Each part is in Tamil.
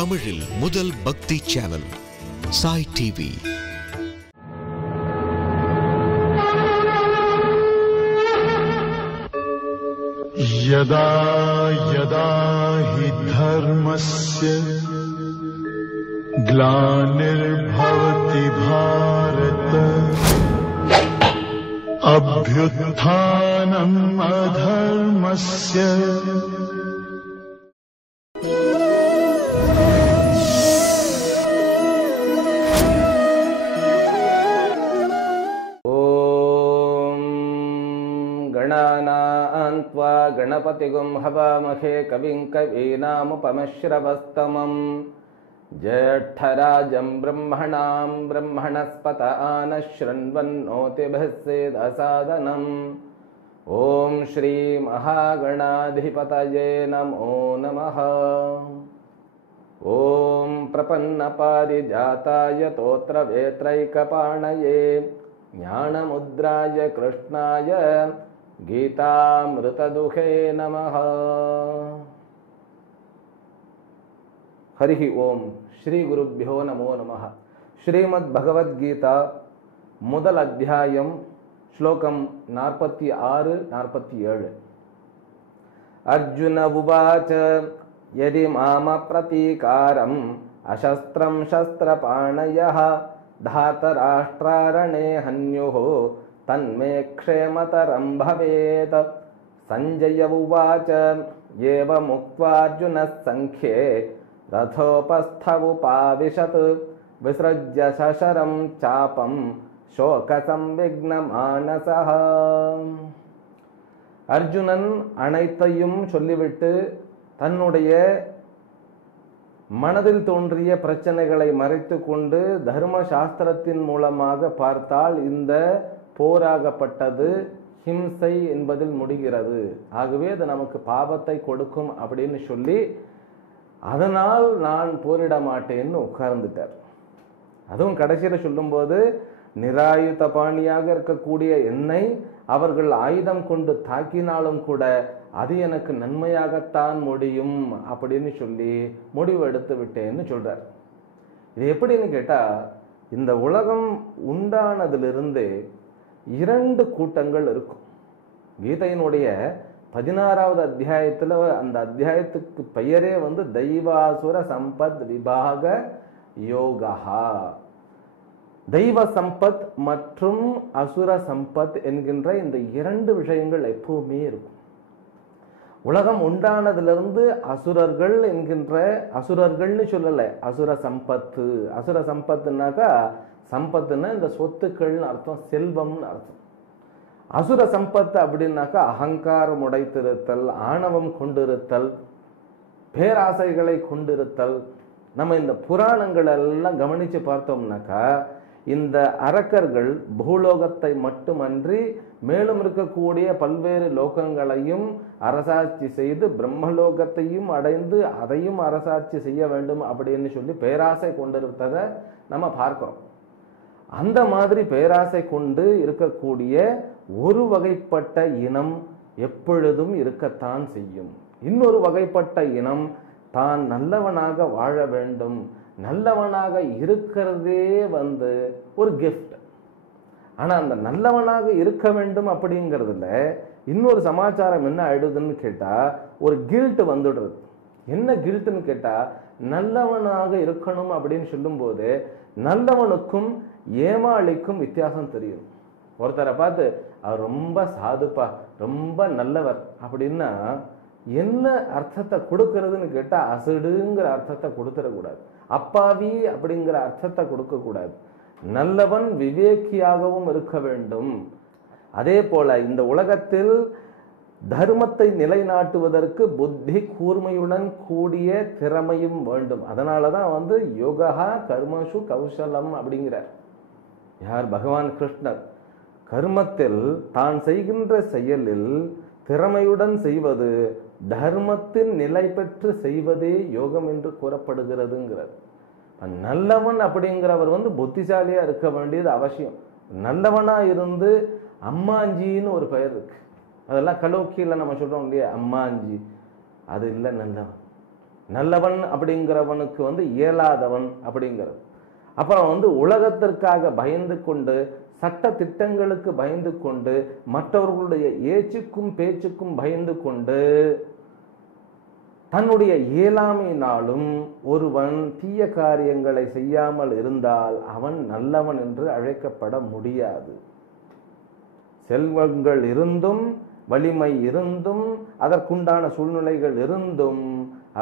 தமிழில் முதல் பக்தி சேனல் சாய் டிவி. यदा यदा हि धर्मस्य ग्लानिर्भवति भारत अभ्युत्थानम् अधर्मस्य गणानान्त्वा गणपतिगुं हवामहे कविं कवीनामुपमश्रवस्तमं ज्येष्ठराजं ब्रह्मणां ब्रह्मणस्पत आनः शृण्वन्नोतिभिः सेदसादनम् ॐ श्री महागणाधिपतये नमो नमः। ॐ प्रपन्नपारिजाताय तोत्रवेत्रैकपाणये ज्ञानमुद्राय कृष्णाय गीतामृतदुहे नमः। हरि ओम श्री गुरुभ्यो नमो नमः। श्रीमद्भगवद्गीता முதல் அத்தியாயம் ஸ்லோகம் 46-47. अर्जुन उवाच यदि माम प्रतीकारम् अशस्त्रं शस्त्रपाणयः धातराष्ट्रारणे हन्युः तन्मे क्षेमतरं भवेत्। संजय उवाच एवमुक्त्वार्जुनः संख्ये रथोपस्थ उपाविशत् विसृज्य शशरं चापं शोकसंविघ्नमानसः। அர்ஜுனன் அனைத்தையும் சொல்லிவிட்டு தன்னுடைய மனதில் தோன்றிய பிரச்சனைகளை மறைத்து கொண்டு தர்ம சாஸ்திரத்தின் மூலமாக பார்த்தால் இந்த போராகப்பட்டது ஹிம்சை என்பதில் முடிகிறது. ஆகவே அது நமக்கு பாவத்தை கொடுக்கும் அப்படின்னு சொல்லி அதனால் நான் போரிட மாட்டேன்னு உட்கார்ந்துட்டார். அதுவும் கடைசியில் சொல்லும்போது நிராயுத பாணியாக இருக்கக்கூடிய என்னை அவர்கள் ஆயுதம் கொண்டு தாக்கினாலும் கூட அது எனக்கு நன்மையாகத்தான் முடியும் அப்படின்னு சொல்லி முடிவு எடுத்து விட்டேன்னு சொல்றார். இது எப்படின்னு கேட்டா, இந்த உலகம் உண்டானதிலிருந்து 2 கூட்டங்கள் இருக்கும். கீதையினுடைய 16வது அத்தியாயத்துல அந்த அத்தியாயத்துக்கு பெயரே தெய்வாசுர சம்பத் விபாக யோகா. தெய்வ சம்பத் மற்றும் அசுர சம்பத் என்கின்ற இந்த 2 விஷயங்கள் எப்பவுமே இருக்கும். உலகம் உண்டானதிலிருந்து அசுரர்கள் என்கின்ற, அசுரர்கள்னு சொல்லல, அசுர சம்பத்து. அசுர சம்பத்துனாக்கா, சம்பத்துன்னா இந்த சொத்துக்கள்னு அர்த்தம், செல்வம்னு அர்த்தம். அசுர சம்பத்து அப்படின்னாக்கா அகங்காரம் உடைத்திருத்தல், ஆணவம் கொண்டிருத்தல், பேராசைகளை கொண்டிருத்தல். நம்ம இந்த புராணங்கள் எல்லாம் கவனிச்சு பார்த்தோம்னாக்கா இந்த அரக்கர்கள் பூலோகத்தை மட்டுமன்றி மேலும் இருக்கக்கூடிய பல்வேறு லோகங்களையும் அரசாட்சி செய்து பிரம்மலோகத்தையும் அடைந்து அதையும் அரசாட்சி செய்ய வேண்டும் அப்படின்னு சொல்லி பேராசை கொண்டிருப்பதை நம்ம பார்க்கிறோம். அந்த மாதிரி பேராசை கொண்டு இருக்கக்கூடிய ஒரு வகைப்பட்ட இனம் எப்பொழுதும் இருக்கத்தான் செய்யும். இன்னொரு வகைப்பட்ட இனம் தான் நல்லவனாக வாழ வேண்டும், நல்லவனாக இருக்கிறதே ஒரு கிஃப்ட். ஆனா அந்த நல்லவனாக இருக்க வேண்டும் அப்படிங்கிறதுல இன்னொரு சமாச்சாரம் என்ன ஆயிடுதுன்னு கேட்டா, ஒரு கில்ட் வந்துடுறது. என்ன கில்ட்னு கேட்டா, நல்லவனாக இருக்கணும் அப்படின்னு சொல்லும் போது நல்லவனுக்கும் ஏமாளிக்கும் வித்தியாசம் தெரியும். ஒருத்தரை பார்த்து அவர் ரொம்ப சாதுப்பா, ரொம்ப நல்லவர் அப்படின்னா என்ன அர்த்தத்தை கொடுக்கறதுன்னு கேட்டா, அசடுங்கிற அர்த்தத்தை கொடுத்துடக்கூடாது, அப்பாவி அப்படிங்கிற அர்த்தத்தை கொடுக்க கூடாது. நல்லவன் விவேக்கியாகவும் இருக்க வேண்டும். அதே போல இந்த உலகத்தில் தர்மத்தை நிலைநாட்டுவதற்கு புத்தி கூர்மையுடன் கூடிய திறமையும் வேண்டும். அதனாலதான் யோகா கர்மசு கௌசலம் அப்படிங்கிறார். யார்? பகவான் கிருஷ்ணர். கர்மத்தில் தான் செய்கின்ற செயலில் திறமையுடன் செய்வது, தர்மத்தின் நிலை பெற்று செய்வதே யோகம் என்று கூறப்படுகிறதுங்கிறார். நல்லவன் அப்படிங்கிறவர் புத்திசாலியா இருக்க வேண்டியது அவசியம். நல்லவனா இருந்து அம்மாஞ்சின்னு ஒரு பெயர் இருக்கு, அதெல்லாம் கலோக்கியில நம்ம சொல்றோம் இல்லையா, அம்மாஞ்சி, அது இல்லை நல்லவன். நல்லவன் அப்படிங்கிறவனுக்கு வந்து இயலாதவன் அப்படிங்கிறது. அப்புறம் வந்து உலகத்திற்காக பயந்து கொண்டு, சட்ட திட்டங்களுக்கு பயந்து கொண்டு, மற்றவர்களுடைய ஏச்சுக்கும் பேச்சுக்கும் பயந்து கொண்டு, தன்னுடைய இயலாமையினாலும் ஒருவன் தீய காரியங்களை செய்யாமல் இருந்தால் அவன் நல்லவன் என்று அழைக்கப்பட முடியாது. செல்வங்கள் இருந்தும், வலிமை இருந்தும், அதற்குண்டான சூழ்நிலைகள் இருந்தும்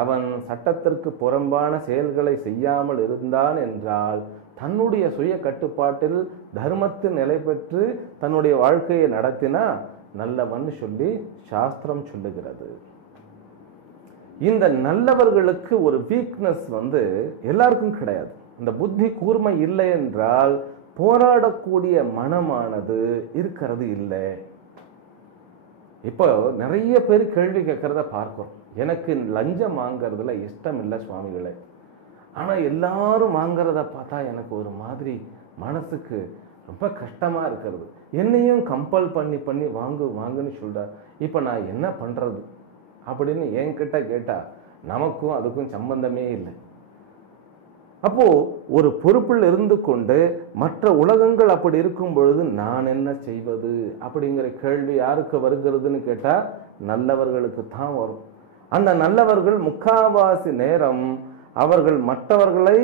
அவன் சட்டத்திற்கு புறம்பான செயல்களை செய்யாமல் இருந்தான் என்றால் தன்னுடைய சுய கட்டுப்பாட்டில் தர்மத்தில் நிலை பெற்று தன்னுடைய வாழ்க்கையை நடத்தினா நல்லவன் சொல்லி சாஸ்திரம் சொல்லுகிறது. இந்த நல்லவர்களுக்கு ஒரு வீக்னஸ் வந்து எல்லாருக்கும் கிடையாது. இந்த புத்தி கூர்மை இல்லை என்றால் போராடக்கூடிய மனமானது இருக்கிறது இல்லை. இப்போ நிறைய பேர் கேள்வி கேட்கறத பார்க்கிறோம். எனக்கு லஞ்சம் வாங்கறதுல இஷ்டம் இல்லை சுவாமிகளே, ஆனா எல்லாரும் வாங்கறத பார்த்தா எனக்கு ஒரு மாதிரி மனசுக்கு ரொம்ப கஷ்டமா இருக்கிறது, என்னையும் கம்பல் பண்ணி பண்ணி வாங்குன்னு சொல்றார். இப்ப நான் என்ன பண்றது அப்படின்னு என்கிட்ட கேட்டா நமக்கும் அதுக்கும் சம்பந்தமே இல்லை. அப்போ ஒரு பொறுப்பில் இருந்து கொண்டு மற்ற உலகங்கள் அப்படி இருக்கும் பொழுது நான் என்ன செய்வது அப்படிங்கிற கேள்வி யாருக்கு வருகிறதுன்னு கேட்டா நல்லவர்களுக்கு தான் வரும். அந்த நல்லவர்கள் முக்காவாசி நேரம் அவர்கள் மற்றவர்களை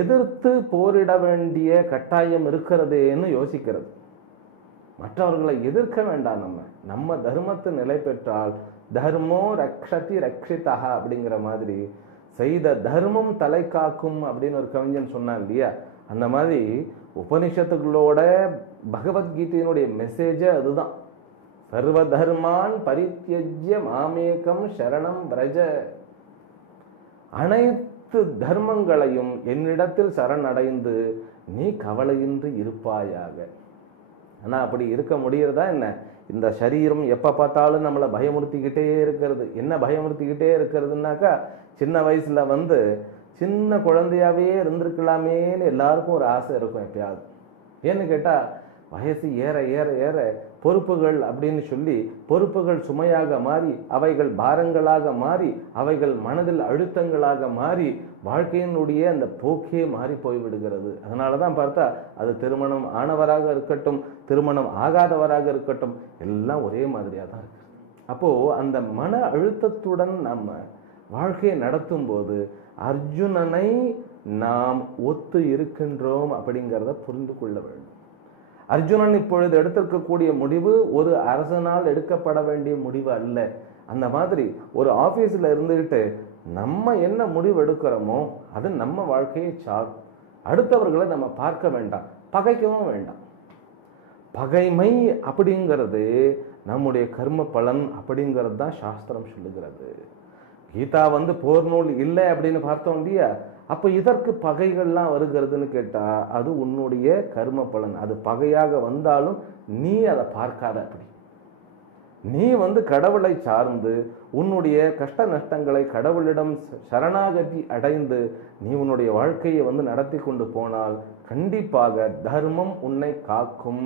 எதிர்த்து போரிட வேண்டிய கட்டாயம் இருக்கிறதேன்னு யோசிக்கிறது. மற்றவர்களை எதிர்க்க வேண்டாம். நம்ம தர்மத்தை நிலை பெற்றால் தர்மோ ரக்ஷதி ரக்ஷிதா அப்படிங்கிற மாதிரி செய்த தர்மம் தலை காக்கும் அப்படின்னு ஒரு கவிஞன் சொன்னான் இல்லையா, அந்த மாதிரி உபனிஷத்துகளோட பகவத்கீதையினுடைய மெசேஜே அதுதான். சர்வ தர்மான் பரித்யஜ்ய மாமேகம் சரணம் பிரஜ, அனைத்து தர்மங்களையும் என்னிடத்தில் சரணடைந்து நீ கவலையின்றி இருப்பாயாக. ஆனா அப்படி இருக்க முடியறதா என்ன? இந்த சரீரம் எப்ப பார்த்தாலும் நம்மளை பயமுறுத்திக்கிட்டே இருக்கிறது. என்ன பயமுறுத்திக்கிட்டே இருக்கிறதுனாக்கா, சின்ன வயசுல வந்து சின்ன குழந்தையாவே இருந்திருக்கலாமேன்னு எல்லாருக்கும் ஒரு ஆசை இருக்கும் எப்பயாவது. ஏன்னு கேட்டா வயசு ஏற ஏற ஏற பொறுப்புகள் அப்படின்னு சொல்லி பொறுப்புகள் சுமையாக மாறி, அவைகள் பாரங்களாக மாறி, அவைகள் மனதில் அழுத்தங்களாக மாறி வாழ்க்கையினுடைய அந்த போக்கே மாறி போய்விடுகிறது. அதனாலதான் பார்த்தா அது திருமணம் ஆனவராக இருக்கட்டும், திருமணம் ஆகாதவராக இருக்கட்டும், எல்லாம் ஒரே மாதிரியா தான் இருக்கு. அப்போ அந்த மன அழுத்தத்துடன் நம்ம வாழ்க்கையை நடத்தும் போது அர்ஜுனனை நாம் ஒத்து இருக்கின்றோம் அப்படிங்கிறத புரிந்து கொள்ள வேண்டும். அர்ஜுனன் இப்பொழுது எடுத்திருக்கக்கூடிய முடிவு ஒரு அரசனால் எடுக்கப்பட வேண்டிய முடிவு அல்ல. அந்த மாதிரி ஒரு ஆபீஸ்ல இருந்துகிட்டு நம்ம என்ன முடிவு எடுக்கிறோமோ அது நம்ம வாழ்க்கையை சாரும். அடுத்தவர்களை நம்ம பார்க்க வேண்டாம், பகைக்கவும் வேண்டாம். பகைமை அப்படிங்கிறது நம்முடைய கர்ம பலன் அப்படிங்கிறது தான் சாஸ்திரம் சொல்லுகிறது. கீதா வந்து போர் நூல் இல்லை அப்படின்னு பார்த்தோம் இல்லையா, அப்ப இதற்கு பகைகள்லாம் வருகிறதுன்னு கேட்டா அது உன்னுடைய கர்ம பலன். அது பகையாக வந்தாலும் நீ அதை பார்க்காத. அப்படி நீ வந்து கடவுளை சார்ந்து உன்னுடைய கஷ்ட நஷ்டங்களை கடவுளிடம் சரணாகதி அடைந்து நீ உன்னுடைய வாழ்க்கையை வந்து நடத்தி கொண்டு போனால் கண்டிப்பாக தர்மம் உன்னை காக்கும்.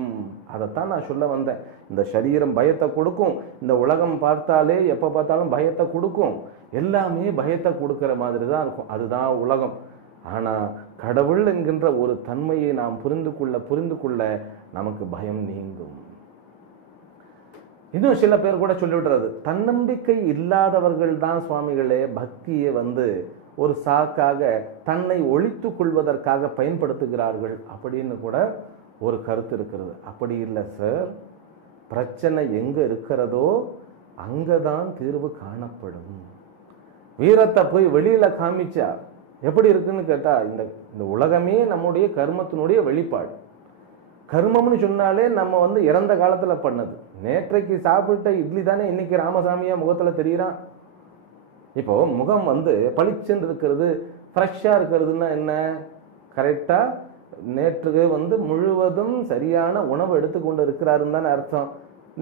அதைத்தான் நான் சொல்ல வந்தேன். இந்த சரீரம் பயத்தை கொடுக்கும், இந்த உலகம் பார்த்தாலே எப்ப பார்த்தாலும் பயத்தை கொடுக்கும், எல்லாமே பயத்தை கொடுக்கிற மாதிரி தான் இருக்கும். அதுதான் உலகம். ஆனா கடவுள் என்கின்ற ஒரு தன்மையை நாம் புரிந்து கொள்ள நமக்கு பயம் நீங்கும். இன்னும் சில பேர் கூட சொல்லிவிடுறது, தன்னம்பிக்கை இல்லாதவர்கள் தான் சுவாமிகளே பக்தியை வந்து ஒரு சாக்காக தன்னை ஒழித்து கொள்வதற்காக பயன்படுத்துகிறார்கள் அப்படின்னு கூட ஒரு கருத்து இருக்கிறது. அப்படி இல்லை சார், பிரச்சனை எங்க இருக்கிறதோ அங்கதான் தீர்வு காணப்படும். வீரத்தை போய் வெளியில காமிச்சா எப்படி இருக்குன்னு கேட்டா, இந்த உலகமே நம்முடைய கர்மத்தினுடைய வெளிப்பாடு. கர்மம்னு சொன்னாலே நம்ம வந்து இறந்த காலத்துல பண்ணது. நேற்றைக்கு சாப்பிட்ட இட்லி தானே இன்னைக்கு ராமசாமியா முகத்துல தெரியுறான். இப்போ முகம் வந்து பளிச்சென்று இருக்கிறது, ஃப்ரெஷ்ஷா இருக்கிறதுன்னா என்ன? கரெக்டா நேற்று வந்து முழுவதும் சரியான உணவு எடுத்துக்கொண்டு இருக்கிறாருன்னு தானே அர்த்தம்.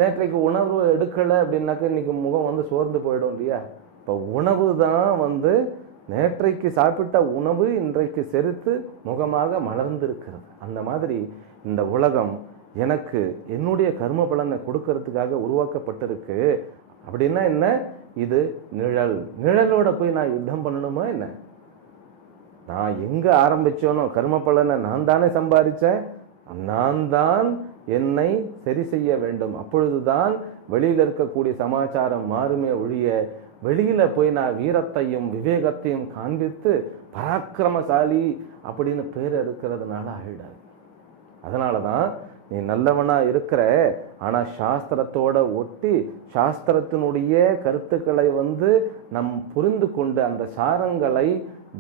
நேற்றைக்கு உணவு எடுக்கலை அப்படின்னாக்க இன்னைக்கு முகம் வந்து சோர்ந்து போயிடும் இல்லையா? இப்போ உணவு தான் வந்து நேற்றைக்கு சாப்பிட்ட உணவு இன்றைக்கு செரித்து முகமாக மலர்ந்திருக்கிறது. அந்த மாதிரி இந்த உலகம் எனக்கு என்னுடைய கர்ம பலனை கொடுக்கறதுக்காக உருவாக்கப்பட்டிருக்கு. அப்படின்னா என்ன? இது நிழல். நிழலோட போய் நான் யுத்தம் பண்ணணுமா என்ன? நான் எங்க ஆரம்பிச்சோனோ கர்ம பலனை நான் தானே சம்பாதிச்சேன், நான் தான் என்னை சரி செய்ய வேண்டும். அப்பொழுதுதான் வெளியில இருக்கக்கூடிய சமாச்சாரம் மாறுமே ஒழிய வெளியில போய் நான் வீரத்தையும் விவேகத்தையும் காண்பித்து பராக்கிரமசாலி அப்படின்னு பேர் எடுக்கிறதுனால ஆயிடாது. அதனாலதான் நீ நல்லவனா இருக்கிற, ஆனா சாஸ்திரத்தோட ஒட்டி சாஸ்திரத்தினுடைய கருத்துக்களை நம் புரிந்து கொண்டு அந்த சாரங்களை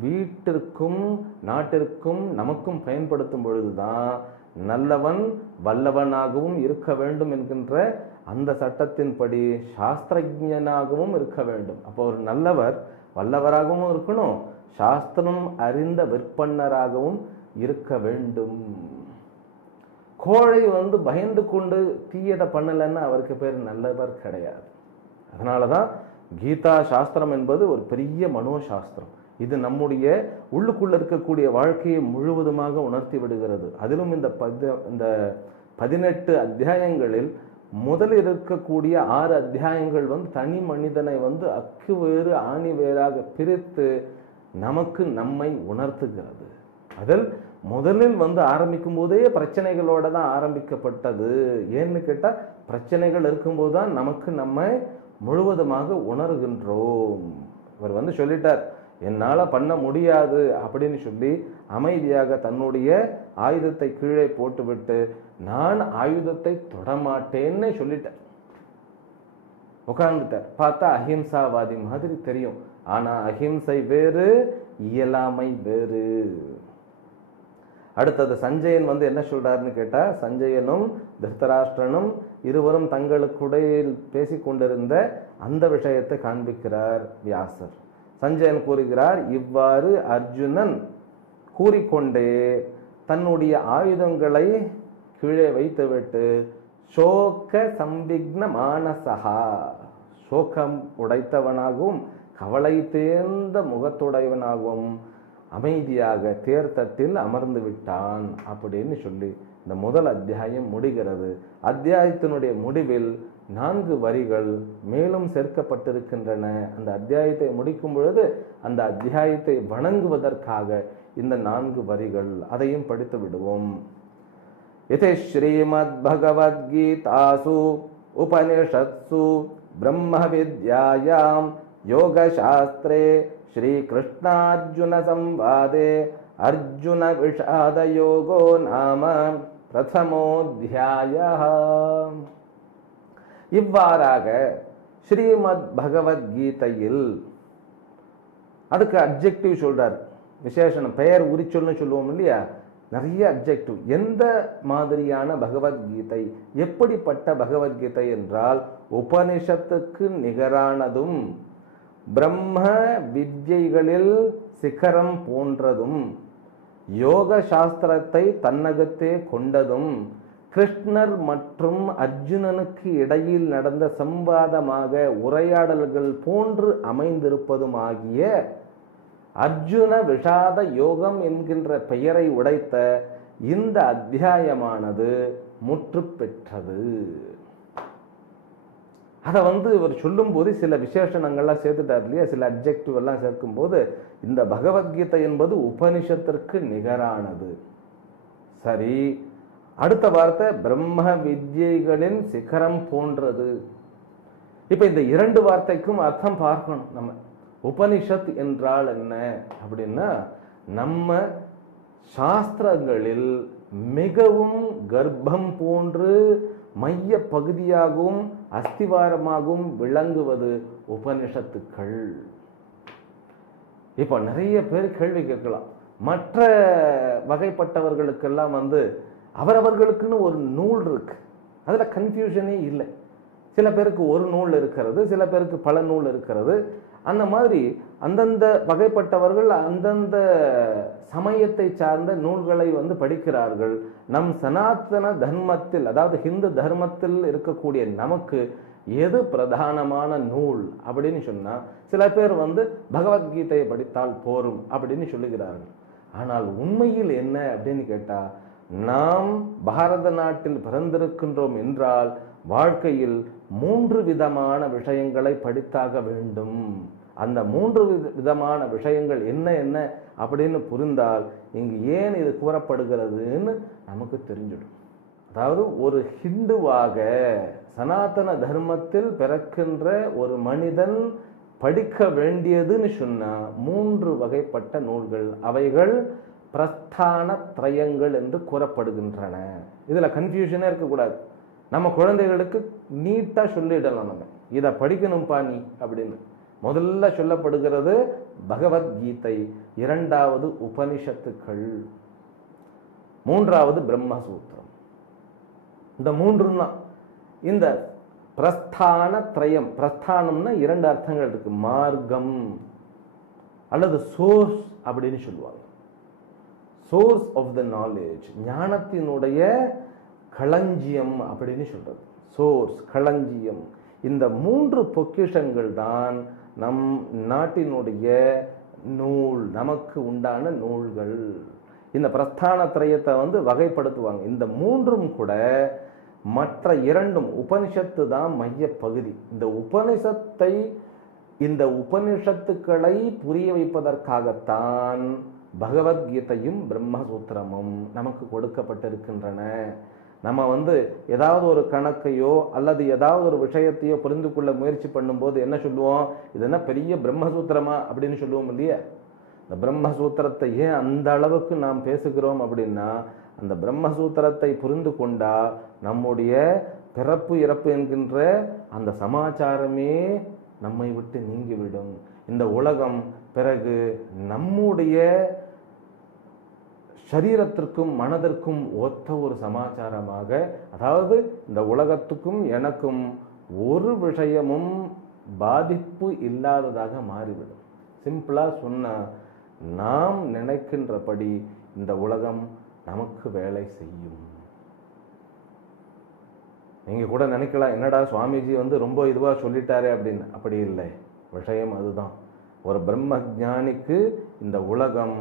வீட்டிற்கும் நாட்டிற்கும் நமக்கும் பயன்படுத்தும் பொழுதுதான் நல்லவன் வல்லவனாகவும் இருக்க வேண்டும் என்கின்ற அந்த சட்டத்தின்படி சாஸ்திரஜனாகவும் இருக்க வேண்டும். அப்போ ஒரு நல்லவர் வல்லவராகவும் இருக்கணும், சாஸ்திரம் அறிந்த விற்பன்னராகவும் இருக்க வேண்டும். கோழை பயந்து கொண்டு தீயதை பண்ணலைன்னா அவருக்கு பேர் நல்லவர் கிடையாது. அதனாலதான் கீதா சாஸ்திரம் என்பது ஒரு பெரிய மனோசாஸ்திரம். இது நம்முடைய உள்ளுக்குள்ள இருக்கக்கூடிய வாழ்க்கையை முழுவதுமாக உணர்த்தி விடுகிறது. அதிலும் இந்த 18 அத்தியாயங்களில் முதலில் இருக்கக்கூடிய 6 அத்தியாயங்கள் தனி மனிதனை அக்கு வேறு ஆணி வேறாக பிரித்து நமக்கு நம்மை உணர்த்துகிறது. அதில் முதலில் ஆரம்பிக்கும் போதே பிரச்சனைகளோட தான் ஆரம்பிக்கப்பட்டது. ஏன்னு கேட்டா பிரச்சனைகள் இருக்கும்போது தான் நமக்கு நம்மை முழுவதுமாக உணர்கின்றோம். இவர் சொல்லிட்டார், என்னால பண்ண முடியாது அப்படின்னு சொல்லி அமைதியாக தன்னுடைய ஆயுதத்தை கீழே போட்டுவிட்டு நான் ஆயுதத்தை தொடமாட்டேன்னு சொல்லிட்டார். உட்கார்ந்துட்டார். பார்த்தா அஹிம்சாவாதி மாதிரி தெரியும். ஆனா அஹிம்சை வேறு, இயலாமை வேறு. அடுத்தது சஞ்சயன் என்ன சொல்றாருன்னு கேட்டா, சஞ்சயனும் திருதராஷ்டிரனும் இருவரும் தங்களுக்குடையில் பேசிக் கொண்டிருந்த அந்த விஷயத்தை காண்பிக்கிறார் வியாசர். சஞ்சயன் கூறுகிறார், இவ்வாறு அர்ஜுனன் கூறிக்கொண்டே தன்னுடைய ஆயுதங்களை கீழே வைத்துவிட்டு சோக சம்பிக்ன மானசகா, சோகம் உடைத்தவனாகவும் கவலை தேர்ந்த முகத்துடையவனாகவும் அமைதியாக தேர்தட்டில் அமர்ந்து விட்டான் அப்படின்னு சொல்லி இந்த முதல் அத்தியாயம் முடிகிறது. அத்தியாயத்தினுடைய முடிவில் 4 வரிகள் மேலும் சேர்க்கப்பட்டிருக்கின்றன. அந்த அத்தியாயத்தை முடிக்கும் பொழுது அந்த அத்தியாயத்தை வணங்குவதற்காக இந்த 4 வரிகள், அதையும் படித்து விடுவோம். இதி ஸ்ரீமத் பகவத்கீதாசு உபனிஷத்சு பிரம்ம வித்யாயாம் யோக சாஸ்திரே ஸ்ரீ கிருஷ்ணார்ஜுன சம்வாதே அர்ஜுன விஷாத யோகோ நாம பிரதமோத்யாயः. இவ்வாறாக ஸ்ரீமத் பகவத்கீதையில், அதுக்கு அட்ஜெக்டிவ் சொல்றார், விசேஷனம், பெயர் உரிச்சொல்னு சொல்லுவோம் இல்லையா, நிறைய அட்ஜெக்டிவ். எந்த மாதிரியான பகவத்கீதை, எப்படிப்பட்ட பகவத்கீதை என்றால் உபனிஷத்துக்கு நிகரானதும் பிரம்ம வித்யைகளில் சிகரம் போன்றதும் யோக சாஸ்திரத்தை தன்னகத்தே கொண்டதும் கிருஷ்ணர் மற்றும் அர்ஜுனனுக்கு இடையில் நடந்த சம்வாதமாக உரையாடல்கள் போன்று அமைந்திருப்பதுமாகிய அர்ஜுன விஷாத யோகம் என்கின்ற பெயரை உடைத்த இந்த அத்தியாயமானது முற்று பெற்றது. அதை இவர் சொல்லும் போது சில விசேஷணங்கள்லாம் சேர்த்துட்டார் இல்லையா, சில அட்ஜெக்டிவ் எல்லாம் சேர்க்கும் போது இந்த பகவத்கீதை என்பது உபனிஷத்திற்கு நிகரானது. சரி, அடுத்த வார்த்தை பிரம்ம வித்யைகளின் சிகரம் போன்றது. இப்ப இந்த 2 வார்த்தைக்கும் அர்த்தம் பார்க்கணும். நம்ம உபனிஷத் என்றால் என்ன அப்படின்னா, நம்ம சாஸ்திரங்களில் மிகவும் கர்ப்பம் போன்று மைய பகுதியாகவும் அஸ்திவாரமாகவும் விளங்குவது உபனிஷத்துக்கள். இப்ப நிறைய பேர் கேள்வி கேட்கலாம், மற்ற வகைப்பட்டவர்களுக்கெல்லாம் அவரவர்களுக்குன்னு ஒரு நூல் இருக்கு, அதுல கன்ஃபியூஷனே இல்லை. சில பேருக்கு ஒரு நூல் இருக்கிறது, சில பேருக்கு பல நூல் இருக்கிறது. அந்த மாதிரி அந்தந்த வகைப்பட்டவர்கள் அந்தந்த சமயத்தை சார்ந்த நூல்களை படிக்கிறார்கள். நம் சனாதன தர்மத்தில், அதாவது ஹிந்து தர்மத்தில் இருக்கக்கூடிய நமக்கு எது பிரதானமான நூல் அப்படின்னு சொன்னா, சில பேர் பகவத்கீதையை படித்தால் போரும் அப்படின்னு சொல்லுகிறார்கள். ஆனால் உண்மையில் என்ன அப்படின்னு கேட்டா, நாம் பாரத நாட்டில் பிறந்திருக்கின்றோம் என்றால் வாழ்க்கையில் 3 விதமான விஷயங்களை படித்தாக வேண்டும். அந்த 3 விதமான விஷயங்கள் என்ன என்ன அப்படின்னு புரிந்தால் இங்கு ஏன் இது கூறப்படுகிறதுன்னு நமக்கு தெரிஞ்சிடும். அதாவது ஒரு ஹிந்துவாக சனாதன தர்மத்தில் பிறக்கின்ற ஒரு மனிதன் படிக்க வேண்டியதுன்னு சொன்னா 3 வகைப்பட்ட நூல்கள். அவைகள் பிரஸ்தான திரயங்கள் என்று கூறப்படுகின்றன. இதுல கன்ஃபியூஷனே இருக்கக்கூடாது. நம்ம குழந்தைகளுக்கு நீட்டா சொல்லிடலாம், நம்ம இதை படிக்கணும்பா நீ அப்படின்னு. முதல்ல சொல்லப்படுகிறது பகவத்கீதை, 2வது உபனிஷத்துக்கள், 3வது பிரம்மசூத்திரம். இந்த 3 தான் இந்த பிரஸ்தான திரயம். பிரஸ்தானம்னா 2 அர்த்தங்கள் இருக்கு. மார்க்கம் அல்லது சோர்ஸ் அப்படின்னு சொல்லுவாங்க. சோர்ஸ் ஆஃப் த நாலேஜ், ஞானத்தினுடைய களஞ்சியம் அப்படின்னு சொல்றது. சோர்ஸ், களஞ்சியம். இந்த 3 பொக்கிஷங்கள் தான் நம் நாட்டினுடைய நூல், நமக்கு உண்டான நூல்கள். இந்த பிரஸ்தான திரயத்தை வகைப்படுத்துவாங்க. இந்த 3ம் கூட மற்ற 2ம் உபனிஷத்து தான் மைய பகுதி. இந்த உபனிஷத்துக்களை புரிய வைப்பதற்காகத்தான் பகவத்கீதையும் பிரம்மசூத்திரமும் நமக்கு கொடுக்கப்பட்டிருக்கின்றன. நம்ம ஏதாவது ஒரு கணக்கையோ அல்லது ஏதாவது ஒரு விஷயத்தையோ புரிந்து கொள்ள முயற்சி பண்ணும்போது என்ன சொல்லுவோம்? இது என்ன பெரிய பிரம்மசூத்திரமா அப்படின்னு சொல்லுவோம் இல்லையா? இந்த பிரம்மசூத்திரத்தை ஏன் அந்த அளவுக்கு நாம் பேசுகிறோம் அப்படின்னா, அந்த பிரம்மசூத்திரத்தை புரிந்து கொண்டா நம்முடைய பிறப்பு இறப்பு என்கின்ற அந்த சமாச்சாரமே நம்மை விட்டு நீங்கிவிடும். இந்த உலகம் பிறகு நம்முடைய சரீரத்திற்கும் மனதிற்கும் ஒத்த ஒரு சமாச்சாரமாக, அதாவது இந்த உலகத்துக்கும் எனக்கும் ஒரு விஷயமும் பாதிப்பு இல்லாததாக மாறிவிடும். சிம்பிளா சொன்னா, நாம் நினைக்கின்றபடி இந்த உலகம் நமக்கு வேலை செய்யும். நீங்க கூட நினைக்கலாம், என்னடா சுவாமிஜி ரொம்ப இதுவா சொல்லிட்டாரே அப்படின்னு. அப்படி இல்லை, விஷயம் அதுதான். ஒரு பிரம்ம ஞானிக்கு இந்த உலகம்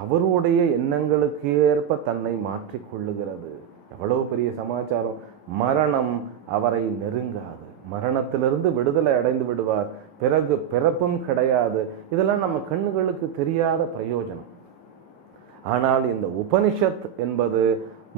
அவருடைய எண்ணங்களுக்கு ஏற்ப தன்னை மாற்றிக்கொள்ளுகிறது. எவ்வளவு பெரிய சமாச்சாரம். மரணம் அவரை நெருங்காது. மரணத்திலிருந்து விடுதலை அடைந்து விடுவார். பிறகு பிறப்பும் கிடையாது. இதெல்லாம் நம்ம கண்ணுகளுக்கு தெரியாத பிரயோஜனம். ஆனால் இந்த உபனிஷத் என்பது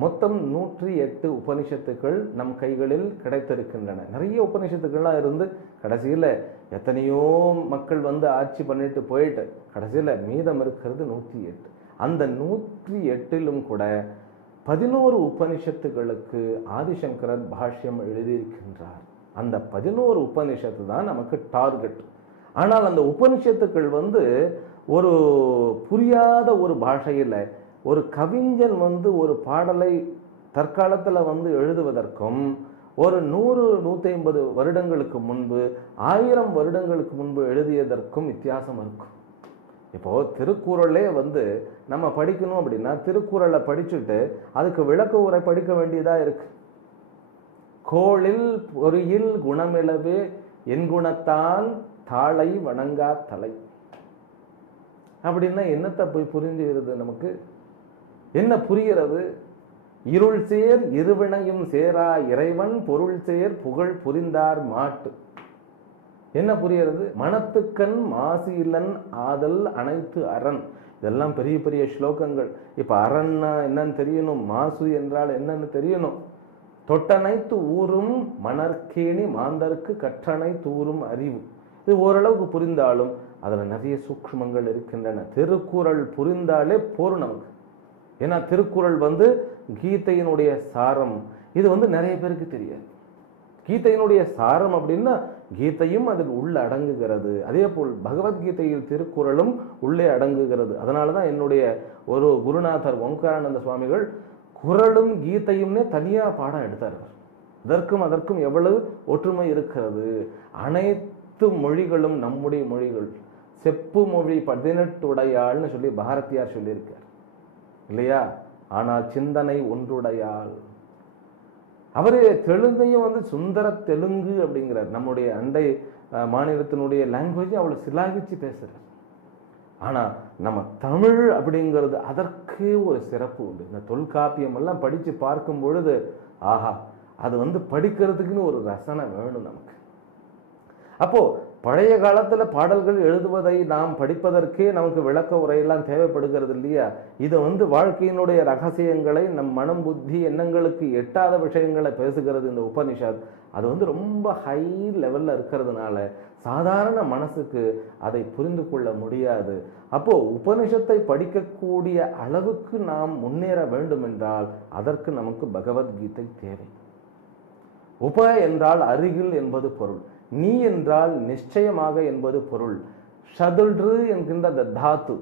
மொத்தம் 108 உபனிஷத்துக்கள் நம் கைகளில் கிடைத்திருக்கின்றன. நிறைய உபனிஷத்துக்கள்லாம் இருந்து கடைசியில் எத்தனையோ மக்கள் ஆட்சி பண்ணிட்டு போயிட்டு கடைசியில் மீதம் இருக்கிறது 108. அந்த 108லும் கூட 11 உபனிஷத்துகளுக்கு ஆதிசங்கரர் பாஷ்யம் எழுதியிருக்கின்றார். அந்த 11 உபனிஷத்து தான் நமக்கு டார்கெட். ஆனால் அந்த உபனிஷத்துக்கள் ஒரு புரியாத ஒரு பாஷையில் ஒரு கவிஞன் ஒரு பாடலை தற்காலத்தில் எழுதுவதற்கும் ஒரு 100-150 வருடங்களுக்கு முன்பு 1000 வருடங்களுக்கு முன்பு எழுதியதற்கும் வித்தியாசம் இருக்கும். இப்போ திருக்குறளே நம்ம படிக்கணும் அப்படின்னா திருக்குறளை படிச்சுட்டு அதுக்கு விளக்க உரை படிக்க வேண்டியதா இருக்கு. கோளில் பொறியில் குணமிலவே என் குணத்தான் தாளை வணங்கா தலை அப்படின்னா என்னத்தை போய் புரிஞ்சுகிறது? நமக்கு என்ன புரிகிறது? இருள் சேர் இருவினையும் சேரா இறைவன் பொருள் சேர் புகழ் புரிந்தார் மாட்டு. என்ன புரிகிறது? மனத்துக்கண் மாசு இல்லன் ஆதல் அனைத்து அரண். இதெல்லாம் பெரிய பெரிய ஸ்லோகங்கள். இப்ப அரண்னா என்னன்னு தெரியணும், மாசு என்றால் என்னன்னு தெரியணும். தொட்டனைத்து ஊரும் மணற்கேணி மாந்தருக்கு கற்றனை தூரும் அறிவு. இது ஓரளவுக்கு புரிந்தாலும் அதுல நிறைய சூக்ஷ்மங்கள் இருக்கின்றன. திருக்குறள் புரிந்தாலே போரும் நமக்கு. ஏன்னா திருக்குறள் கீதையினுடைய சாரம். இது நிறைய பேருக்கு தெரியாது. கீதையினுடைய சாரம் அப்படின்னா கீதையும் அதில் உள்ள அடங்குகிறது. அதே போல் பகவத்கீதையில் திருக்குறளும் உள்ளே அடங்குகிறது. அதனாலதான் என்னுடைய ஒரு குருநாதர் ஓங்காரானந்த சுவாமிகள் குறளும் கீதையும்னே தனியா பாடம் எடுத்தார்கள். அதற்கும் எவ்வளவு ஒற்றுமை இருக்கிறது. அனைத்து மொழிகளும் நம்முடைய மொழிகள். செப்பு மொழி 18 உடையாள்னு சொல்லி பாரதியார் சொல்லியிருக்கார் இல்லையா? ஆனால் சிந்தனை ஒன்றுடையாள். அவரு தெலுங்கையும் சுந்தர தெலுங்கு அப்படிங்கிறார். நம்முடைய அண்டை மாநிலத்தினுடைய லாங்குவேஜ் அவ்வளவு சிலாகிச்சு பேசுறார். ஆனா நம்ம தமிழ் அப்படிங்கிறது அதற்கு ஒரு சிறப்பு உண்டு. இந்த தொல்காப்பியம் எல்லாம் படிச்சு பார்க்கும் பொழுது ஆஹா, அது வந்து படிக்கிறதுக்குன்னு ஒரு ரசனை வேணும் நமக்கு. அப்போ பழைய காலத்துல பாடல்கள் எழுதுவதை நாம் படிப்பதற்கே நமக்கு விளக்க உரையெல்லாம் தேவைப்படுகிறது இல்லையா? இதை வந்து வாழ்க்கையினுடைய ரகசியங்களை நம் மனம் புத்தி எண்ணங்களுக்கு எட்டாத விஷயங்களை பேசுகிறது இந்த உபனிஷத். அது வந்து ரொம்ப ஹை லெவல்ல இருக்கிறதுனால சாதாரண மனசுக்கு அதை புரிந்து கொள்ள முடியாது. அப்போ உபனிஷத்தை படிக்கக்கூடிய அளவுக்கு நாம் முன்னேற வேண்டும் என்றால் அதற்கு நமக்கு பகவத்கீதை தேவை. உப என்றால் அருகில் என்பது பொருள், நீ என்றால் நிச்சயமாக என்பது பொருள். ஷதுல்று என்கின்ற அந்த தாத்து,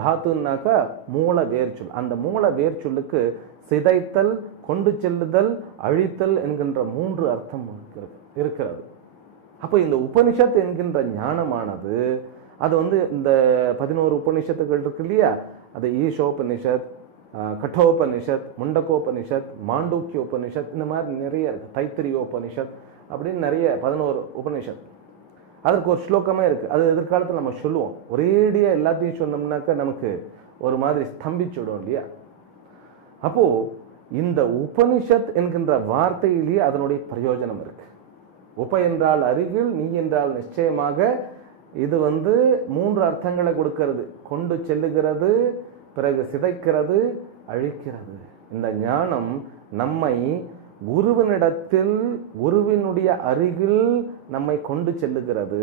தாத்துனாக்கா மூல வேர்ச்சொல். அந்த மூல வேர்ச்சொல்லுக்கு சிதைத்தல், கொண்டு செல்லுதல், அழித்தல் என்கின்ற 3 அர்த்தம் இருக்கிறது. அப்போ இந்த உபனிஷத் என்கின்ற ஞானமானது அது வந்து இந்த 11 உபனிஷத்துகள் இருக்கு இல்லையா, அது ஈஷோபனிஷத், கட்டோபனிஷத், முண்டகோபனிஷத், மாண்டூக்கியோபனிஷத், இந்த மாதிரி நிறைய இருக்கு. தைத்திரியோபனிஷத் அப்படின்னு நிறைய 11 உபனிஷத். அதற்கு ஒரு ஸ்லோகமே இருக்கு. அது எதிர்காலத்தில் நம்ம சொல்லுவோம். ஒரேடியா எல்லாத்தையும் சொன்னோம்னாக்கா நமக்கு ஒரு மாதிரி ஸ்தம்பிச்சுடும் இல்லையா? அப்போ இந்த உபனிஷத் என்கின்ற வார்த்தையிலேயே அதனுடைய பிரயோஜனம் இருக்கு. உப என்றால் அருகில், நீ என்றால் நிச்சயமாக. இது வந்து 3 அர்த்தங்களை கொடுக்கிறது. கொண்டு செல்லுகிறது, பிறகு சிதைக்கிறது, அழிக்கிறது. இந்த ஞானம் நம்மை குருவினிடத்தில், குருவினுடைய அருகில் நம்மை கொண்டு செல்லுகிறது.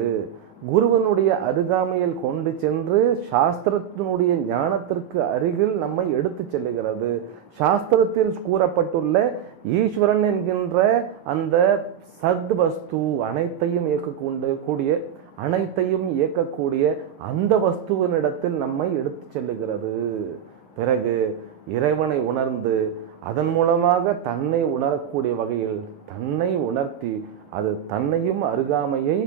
குருவனுடைய அருகாமையில் கொண்டு சென்று சாஸ்திரத்தினுடைய ஞானத்திற்கு அருகில் நம்மை எடுத்து செல்லுகிறது. சாஸ்திரத்தில் கூறப்பட்டுள்ள ஈஸ்வரன் என்கின்ற அந்த சத் வஸ்து, அனைத்தையும் இயக்கக்கூடிய அந்த வஸ்துவனிடத்தில் நம்மை எடுத்து செல்லுகிறது. பிறகு இறைவனை உணர்ந்து அதன் மூலமாக தன்னை உணரக்கூடிய வகையில் தன்னை உணர்த்தி அது தன்னையும் அருகாமையை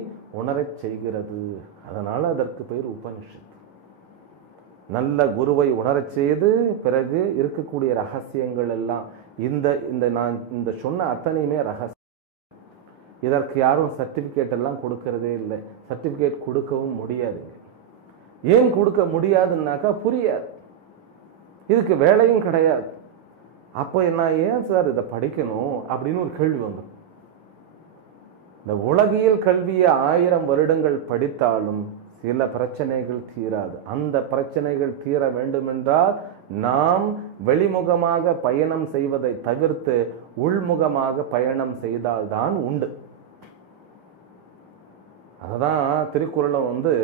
உணரச் செய்கிறது. அதனால அதற்கு பெயர் உபனிஷத். நல்ல குருவை உணரச் செய்து பிறகு இருக்கக்கூடிய ரகசியங்கள் எல்லாம் நான் இந்த சொன்ன அத்தனையுமே ரகசியம். இதற்கு யாரும் சர்டிபிகேட் எல்லாம் கொடுக்கறதே இல்லை. சர்டிபிகேட் கொடுக்கவும் முடியாது. ஏன் கொடுக்க முடியாதுன்னாக்கா புரியாது, இதுக்கு வேலையும் கிடையாது. அப்போ நான் ஏன் சார் இதை படிக்கணும் அப்படின்னு ஒரு கேள்வி வந்துடும். இந்த உலகியல் கல்வியை 1000 வருடங்கள் படித்தாலும் சில பிரச்சனைகள் தீராது. அந்த பிரச்சனைகள் தீர வேண்டுமென்றால் நாம் வெளிமுகமாக பயணம் செய்வதை தவிர்த்து உள்முகமாக பயணம் செய்தால்தான் உண்டு. அதுதான் திருக்குறளும் வந்து,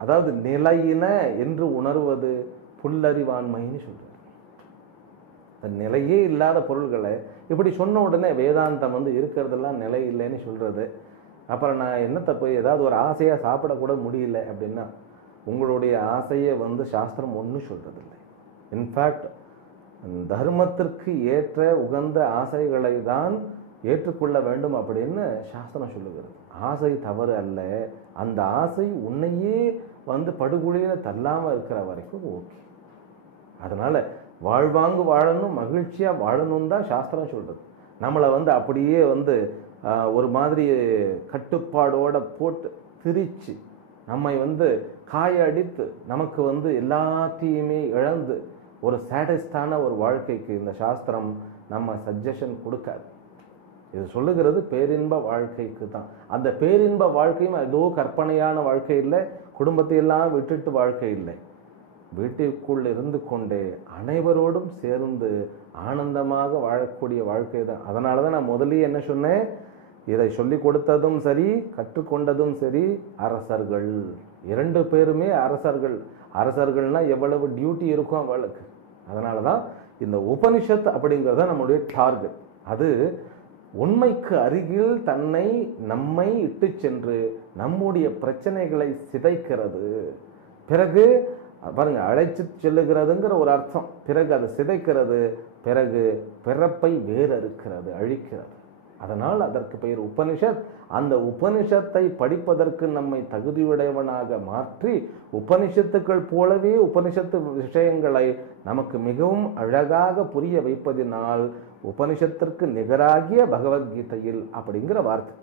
அதாவது நிலையின என்று உணர்வது புல்லறிவாண்மைன்னு சொல்றாரு. நிலையே இல்லாத பொருள்களை இப்படி சொன்ன உடனே வேதாந்தம் வந்து இருக்கிறதெல்லாம் நிலை இல்லைன்னு சொல்றது. அப்புறம் நான் என்னத்தை போய் ஏதாவது ஒரு ஆசையா சாப்பிடக்கூட முடியல அப்படின்னா உங்களுடைய ஆசையை வந்து சாஸ்திரம் ஒன்றும் சொல்றதில்லை. இன்ஃபேக்ட் தர்மத்திற்கு ஏற்ற உகந்த ஆசைகளை தான் ஏற்றுக்கொள்ள வேண்டும் அப்படின்னு சாஸ்திரம் சொல்லுகிறது. ஆசை தவறு அல்ல, அந்த ஆசை உன்னையே வந்து படுகொலையில தள்ளாம இருக்கிற வரைக்கும் ஓகே. அதனால வாழ்வாங்கு வாழணும், மகிழ்ச்சியா வாழணும் தான் சாஸ்திரம் சொல்றது. நம்மளை வந்து அப்படியே வந்து ஒரு மாதிரி கட்டுப்பாடோட போட்டு திரிச்சு நம்மை வந்து காயடித்து நமக்கு வந்து எல்லாத்தையுமே இழந்து ஒரு சாட்டிஸ்டான ஒரு வாழ்க்கைக்கு இந்த சாஸ்திரம் நம்ம சஜஷன் கொடுக்காது. இது சொல்லுகிறது பேரின்ப வாழ்க்கைக்கு தான். அந்த பேரின்ப வாழ்க்கையும் ஏதோ கற்பனையான வாழ்க்கை இல்லை, குடும்பத்தை எல்லாம் விட்டுட்டு வாழ்க்கை இல்லை. வீட்டிற்குள் இருந்து கொண்டே அனைவரோடும் சேர்ந்து ஆனந்தமாக வாழக்கூடிய வாழ்க்கை தான். அதனால தான் நான் முதலே என்ன சொன்னேன், இதை சொல்லி கொடுத்ததும் சரி கற்றுக்கொண்டதும் சரி அரசர்கள். 2 பேருமே அரசர்கள். அரசர்கள்னா எவ்வளவு டியூட்டி இருக்கும் அவளுக்கு. அதனால தான் இந்த உபனிஷத் அப்படிங்கிறத நம்முடைய டார்கெட். அது உண்மைக்கு அருகில் நம்மை இட்டு சென்று நம்முடைய பிரச்சனைகளை சிதைக்கிறது. பிறகு பாருங்க, அழைச்சு செல்லுகிறதுங்கிற ஒரு அர்த்தம். பிறகு அது சிதைக்கிறது, பிறகு பிறப்பை வேறறுக்கிறது, அழிக்கிறது. அதனால் அதற்கு பெயர் உபனிஷத். அந்த உபனிஷத்தை படிப்பதற்கு நம்மை தகுதியுடையவனாக மாற்றி உபனிஷத்துக்கள் போலவே உபனிஷத்து விஷயங்களை நமக்கு மிகவும் அழகாக புரிய வைப்பதினால் உபனிஷத்திற்கு நிகராகிய பகவத்கீதையில் அப்படிங்கிற வார்த்தை.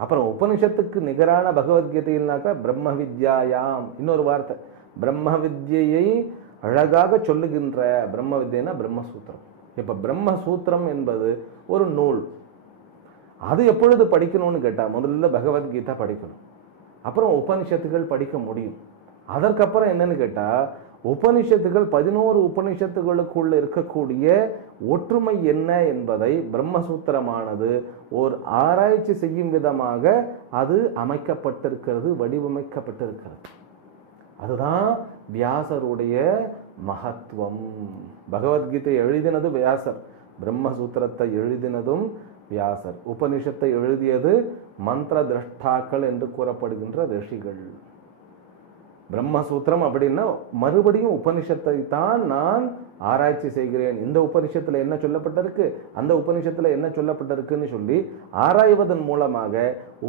அப்புறம் உபனிஷத்துக்கு நிகரான பகவத்கீதையில்னாக்கா பிரம்ம வித்யாயாம் இன்னொரு வார்த்தை. பிரம்ம வித்யை அழகாக சொல்லுகின்ற, பிரம்ம வித்யனா பிரம்மசூத்திரம், இப்போ பிரம்மசூத்திரம் என்பது ஒரு நூல். அது எப்பொழுது படிக்கணும்னு கேட்டால் முதல்ல பகவத்கீதா படிக்கணும், அப்புறம் உபனிஷத்துகள் படிக்க முடியும். அதற்கப்புறம் என்னன்னு கேட்டால் உபனிஷத்துகள் 11 உபனிஷத்துகளுக்குள்ள இருக்கக்கூடிய ஒற்றுமை என்ன என்பதை பிரம்மசூத்திரமானது ஒரு ஆராய்ச்சி செய்யும் விதமாக அது அமைக்கப்பட்டிருக்கிறது, வடிவமைக்கப்பட்டிருக்கிறது. அதுதான் வியாசருடைய மகத்துவம். பகவத்கீதை எழுதினது வியாசர், பிரம்மசூத்திரத்தை எழுதினதும் வியாசர், உபனிஷத்தை எழுதியது மந்திர திரஷ்டாக்கள் என்று கூறப்படுகின்ற ரிஷிகள். பிரம்மசூத்திரம் அப்படின்னா மறுபடியும் உபனிஷத்தை தான் நான் ஆராய்ச்சி செய்கிறேன், இந்த உபனிஷத்துல என்ன சொல்லப்பட்டிருக்கு, அந்த உபனிஷத்துல என்ன சொல்லப்பட்டிருக்குன்னு சொல்லி ஆராய்வதன் மூலமாக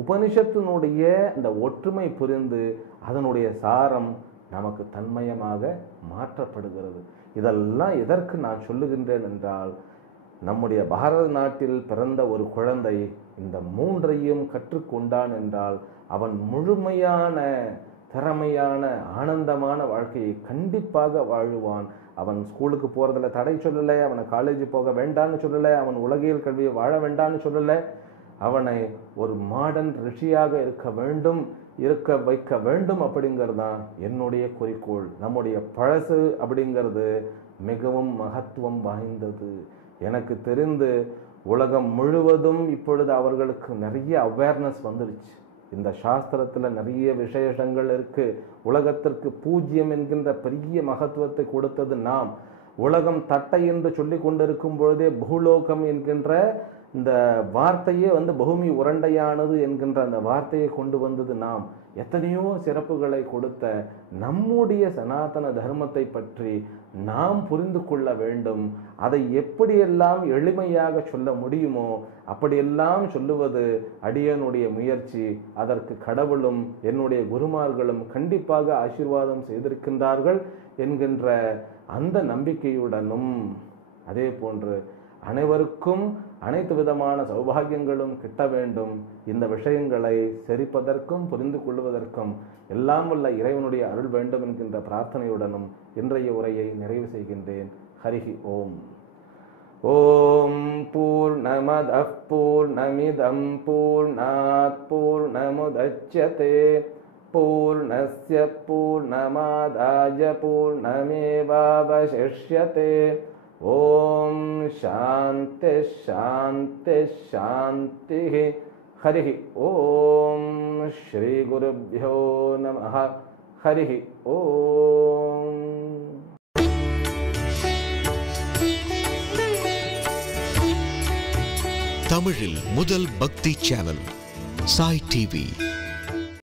உபனிஷத்தினுடைய அந்த ஒற்றுமை புரிந்து அதனுடைய சாரம் நமக்கு தன்மயமாக மாற்றப்படுகிறது. இதெல்லாம் எதற்கு நான் சொல்லுகின்றேன் என்றால், நம்முடைய பாரத நாட்டில் பிறந்த ஒரு குழந்தை இந்த 3ஐயும் கற்றுக்கொண்டான் என்றால் அவன் முழுமையான திறமையான ஆனந்தமான வாழ்க்கையை கண்டிப்பாக வாழுவான். அவன் ஸ்கூலுக்கு போறதுல தடை சொல்லலை, அவனை காலேஜ் போக வேண்டான்னு சொல்லலை, அவன் உலகியல் கல்வியை வாழ வேண்டான்னு சொல்லலை, அவனை ஒரு மாடர்ன் ரிஷியாக இருக்க வைக்க வேண்டும் அப்படிங்கிறது தான் என்னுடைய குறிக்கோள். நம்முடைய பழசு அப்படிங்கிறது மிகவும் மகத்துவம் வாய்ந்தது. எனக்கு தெரிந்து உலகம் முழுவதும் இப்பொழுது அவர்களுக்கு நிறைய அவேர்னஸ் வந்துடுச்சு. இந்த சாஸ்திரத்துல நிறைய விசேஷங்கள் இருக்கு. உலகத்திற்கு பூஜ்யம் என்கின்ற பெரிய மகத்துவத்தை கொடுத்தது நாம். உலகம் தட்டை என்று சொல்லி கொண்டிருக்கும் பொழுதே பூலோகம் என்கின்ற இந்த வார்த்தையே பூமி உருண்டையானது என்கின்ற அந்த வார்த்தையை கொண்டு வந்தது நாம். எத்தனையோ சிறப்புகளை கொடுத்த நம்முடைய சனாதன தர்மத்தை பற்றி நாம் புரிந்து கொள்ள வேண்டும். அதை எப்படியெல்லாம் எளிமையாக சொல்ல முடியுமோ அப்படியெல்லாம் சொல்லுவது அடியனுடைய முயற்சி. அதற்கு கடவுளும் என்னுடைய குருமார்களும் கண்டிப்பாக ஆசீர்வாதம் செய்திருக்கின்றார்கள் என்கின்ற அந்த நம்பிக்கையுடனும் அதே போன்று அனைவருக்கும் அனைத்து விதமான சௌபாகியங்களும் கிட்ட வேண்டும். இந்த விஷயங்களை செரிப்பதற்கும் புரிந்து கொள்வதற்கும் எல்லாம் வல்ல இறைவனுடைய அருள் வேண்டும் என்கின்ற பிரார்த்தனையுடனும் இன்றைய உரையை நிறைவு செய்கின்றேன். ஹரிஹி ஓம். ஓம் பூர்ணமதః பூர்ணமிதம் பூர்ணாத் பூர்ணமுதச்யதே பூர்ணஸ்ய பூர்ணமாதாய பூர்ணமேவாவசிஷ்யதே. ஓம் சாந்தி சாந்தி சாந்தி. ஹரிஹி ஓம். ஸ்ரீ குருப்யோ நமஹ. ஹரிஹி ஓம். தமிழில் முதல் பக்தி சேனல் சாய் டிவி.